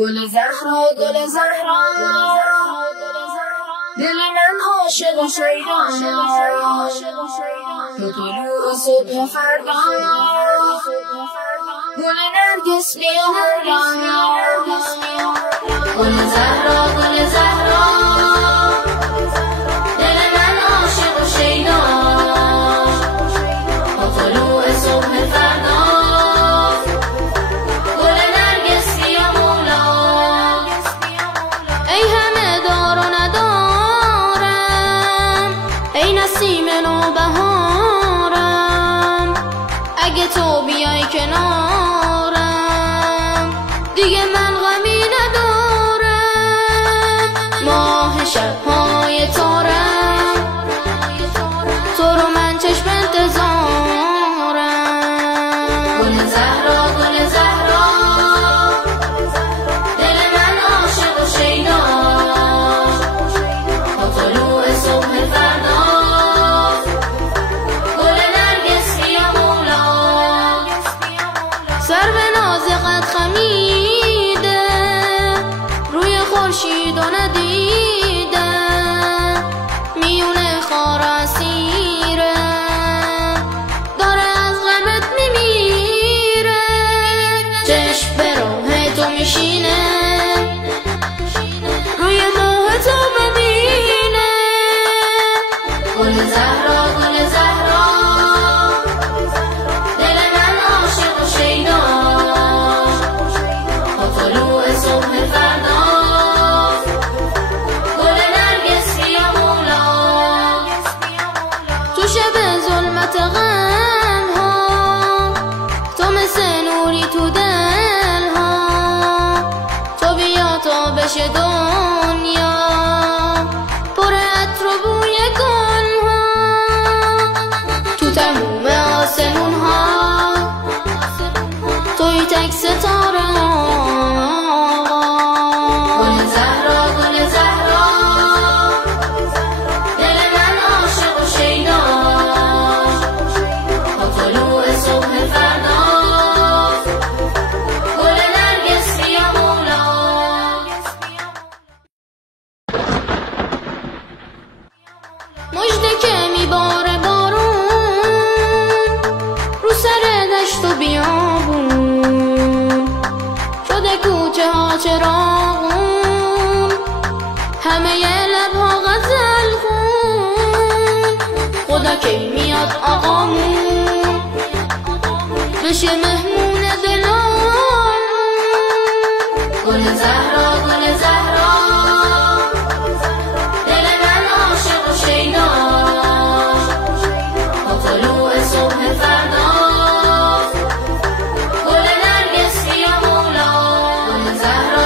گل زهرا گل زهرا دل من عاشق و شیدا تو طلوع صبح فردا گل نرگس بیا مردا گل زهرا گل زهرا دل من عاشق و شیدا تو طلوع صبح فردا گل نرگس بیا مولا ای همه دار و ندارم ای نسیم نوبهارم اگه تو بیای کنارم دیگه من غمی ندارم ماه شب‌های تارم تو رو من چشم انتظارم گل زهرا گل زهرا دل من عاشق و شیدا تا طلوع صبح فردا گل نرگس بیا مولا سر به ناز قد خمیده روی خورشید و ندیده میونه خار اسیره داره از غمت میمیره چشم به راه تو میشینه روی ماه تو ببینه گل زهرا گل زهرا دل من عاشق و شیدا تا طلوع صبح فردا گل نرگس بیا مولا تو شب ظلمت غم ها تو مثل نوری تو دل ها تو بیا تا بشه دنیا پر عطر و بوی گل ها تو تموم آسمون ها توی تک ستاره گل زهرا گل زهرا دل من عاشق و شیدا تا طلوع صبح فردا گل نرگس بیا مولا مژده که میباره بارون رو سر دشت و بیابون شده کوچه ها چراغون همه لبها غزل خون خدا کی میاد آقامون بشه مهمون دلامون گل زهرا گل زهرا دل من عاشق و شیدا تا طلوع صبح فردا گل نرگس بیا مولا گل زهرا